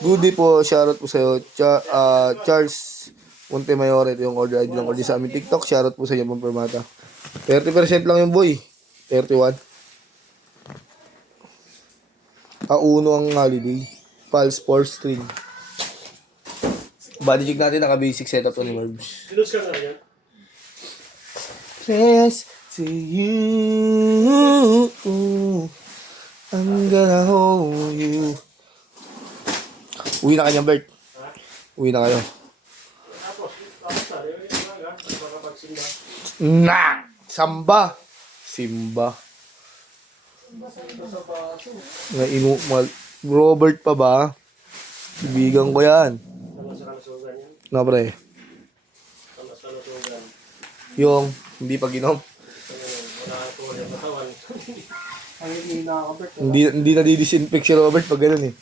Goodie po, shoutout po sa'yo. Charles Montemayor, ito yung order ID ng order sa aming TikTok. Shoutout po sa inyo, Pampermata. 30% lang yung boy. 31. Kauno ang holiday. Pulse Force String. Body jig natin, naka-basic setup to ni Mervs. Dilus ka na yan. Press to you. I'm gonna hold you. Uwi na kanyang Bert. Uwi na kayo. Tapos na, yung mga makapagsimba. Na! Samba! Simba. Robert pa ba? Ibigan ko yan. Sama sa kalusugan yan. Na pre. Sama sa kalusugan. Yung hindi pa ginom. Wala ito ulit matawan. Ang hindi nakakabert. Hindi na di-disinfect si Robert pag gano'n eh.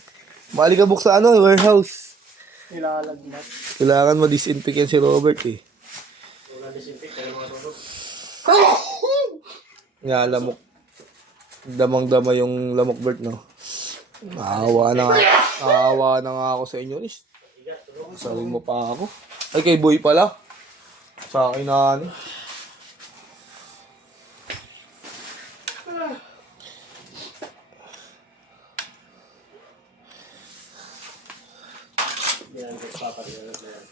Maalikabok sa warehouse. Nilalagnas. Kailangan ma-disinfect yan si Robert eh. Wala disinfect. Kaya mga tulog. Nga, lamok. Damang-dama yung lamok Bert, no? Naawa na nga ako sa inyo, Riz. Sabi mo pa ako. Ay, kay Boy pala. Sa akin na ano. Yan, paparin na yan.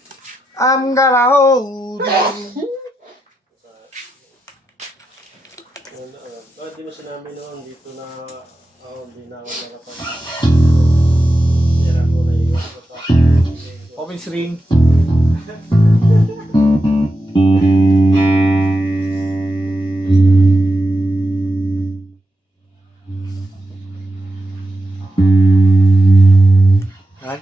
I'm gonna hold you. Bakit di mo sinabi noon dito na hindi na ako nakapag... Yan ako na iwan ko pa. Open string. Han?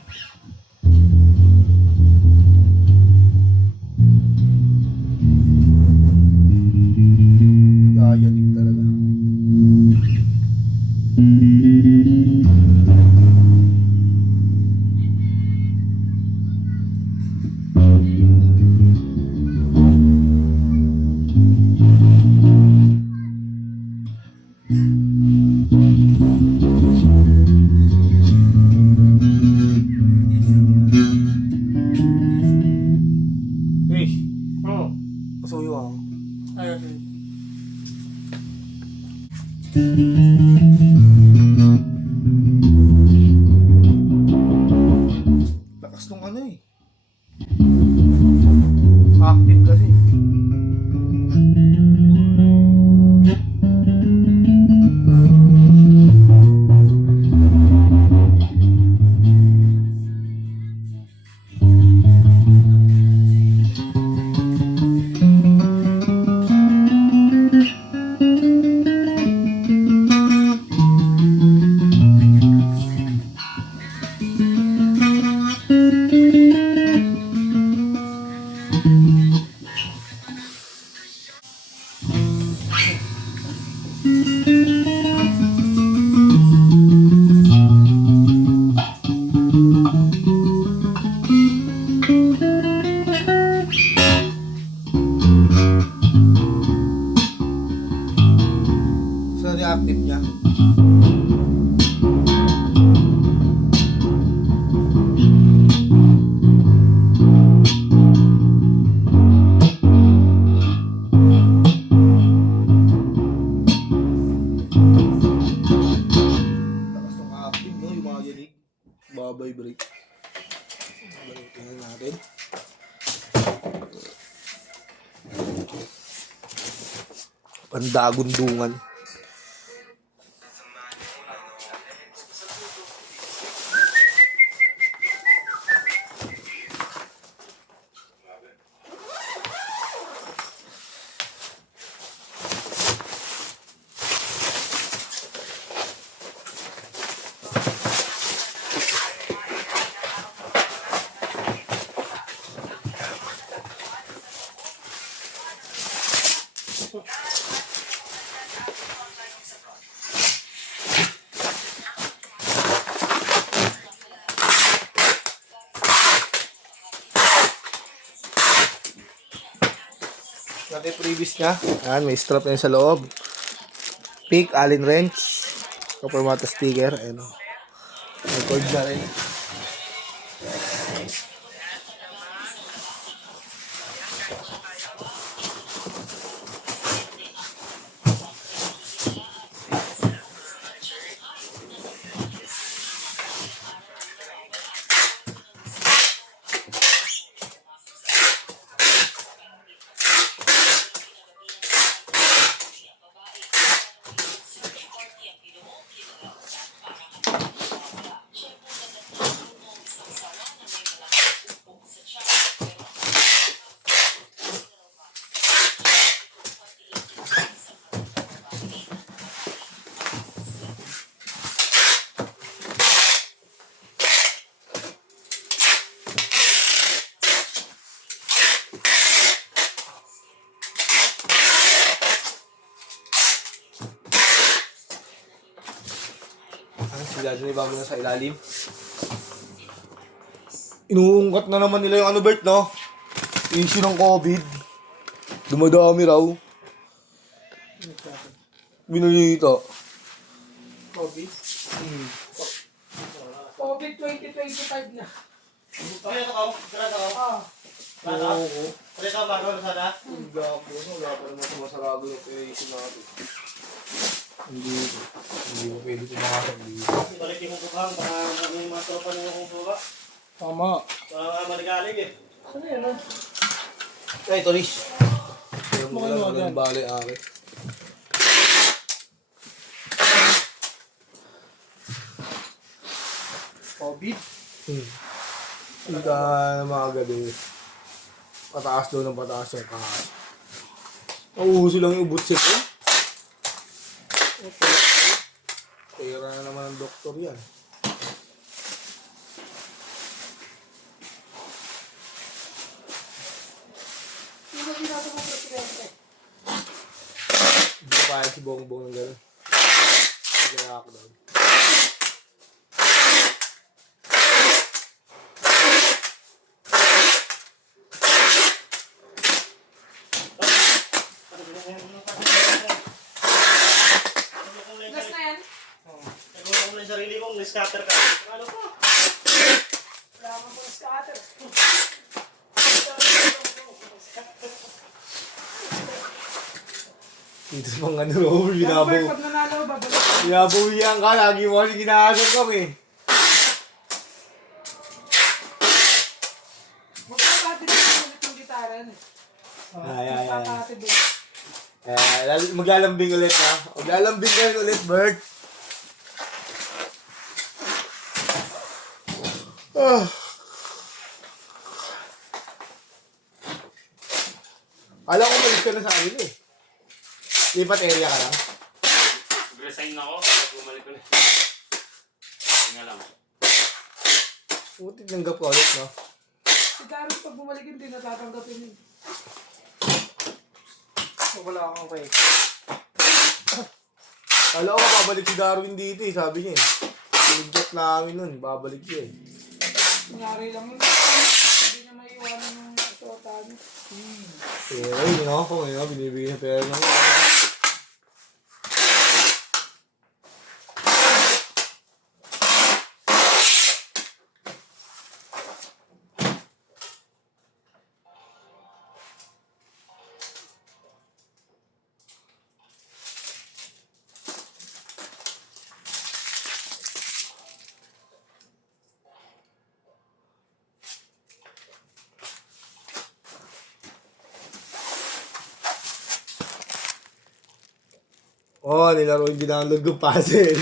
Yayanig talaga. Hey, Oo. pasuyo ako. Ayun. Lakas nung ano eh. Active kasi. Saan yung active niya? Lakas nung active, no? Yung mga yanig. Babay break. Tingnan natin. Pandagundungan. Natin yung previous niya. Ayan, may strap na yun sa loob. Pick, Allen wrench. Copper mata sticker. Ayan o. May cord na rin. Sila dyan ibang na sa ilalim. Inuungkat na naman nila yung ano, Bert, no? Issue ng COVID. Dumadami raw. Binulito. COVID? COVID 2025 na. Okay, ito ka. Sarado ka. Ah. Oo. Pwede ka bago na sana? Hindi ako. Wala pa naman sumasarado yung operation natin. Hindi ko pwede tumakasag dito. Balik yung kukuhang. Baka may mga tropa na yung kukuha. Tama. Wala nga maligalig eh. Ano yan ah? Ay, ito, Rish. Alam mo Mga lang yan. ng bali akin. COVID? Hindi ka na mga gabi. Pataas daw ng pataas yung kahas. Nauuso lang yung butset eh. Okay. Pera na naman ng doktor yan. Ano ba ginagawa mo presidente? Hindi ko payag si Bongbong ng gano'n. Kaya ako daw. Gas na yan? Nagulong mo na yung sarili kong scatter ka. Ano pa? Wala ka po na scatter. Dito sa mga ano, Robert, binabaw. Pag nanalo, babalik. Binabawian ka, lagi mo kasi ginahasag kami. Magkakatid na ulit yung gitara yan eh. Ay. Magkakatid din. Maglalambing ulit ha. Maglalambing ka rin ulit, Bert. Ah. Alam ko malis ka na sa amin eh. Lipat area ka lang. Resign ako, pag bumalik ulit. Hindi nga lang. Buti tinanggap ka ulit, no? Si Darren pag bumalik hindi natatanggapin yun. Wala akong kay. Kala ko babalik si Darwin dito eh, sabi niya eh. Sinigyan namin nun, babalik siya eh. Nangyari lang yun. Hindi niya maiwanan yung shota niya. Pero yun ako, ngayon binibigyan ng pera naman. Oh, nilaro yung dinanglog ko puzzle.